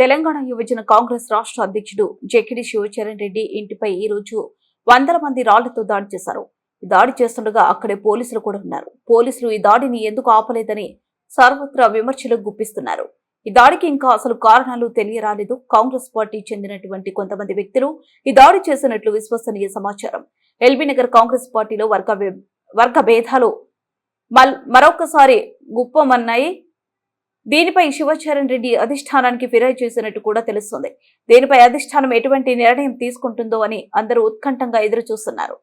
తెలంగాణ యువజన కాంగ్రెస్ రాష్ట్ర అధ్యక్షుడు జకిడి శివచరణ్ రెడ్డి ఇంటిపై ఈ రోజు వందల మంది రాళ్లతో దాడి చేశారు. ఈ దాడి చేస్తుండగా అక్కడే పోలీసులు కూడా ఉన్నారు. పోలీసులు ఈ దాడిని ఎందుకు ఆపలేదని సర్వత్రా విమర్శలు గుప్పిస్తున్నారు. ఈ దాడికి ఇంకా అసలు కారణాలు తెలియరాలేదు. కాంగ్రెస్ పార్టీ చెందినటువంటి కొంతమంది వ్యక్తులు ఈ దాడి చేసినట్లు విశ్వసనీయ సమాచారం. ఎల్బీ నగర్ కాంగ్రెస్ పార్టీలో వర్గ భేదాలు మరొకసారి గుప్పమన్నాయి. దీనిపై శివచరణ్ రెడ్డి అధిష్టానానికి ఫిర్యాదు చేసినట్టు కూడా తెలుస్తోంది. దీనిపై అధిష్టానం ఎటువంటి నిర్ణయం తీసుకుంటుందో అని అందరూ ఉత్కంఠంగా ఎదురు చూస్తున్నారు.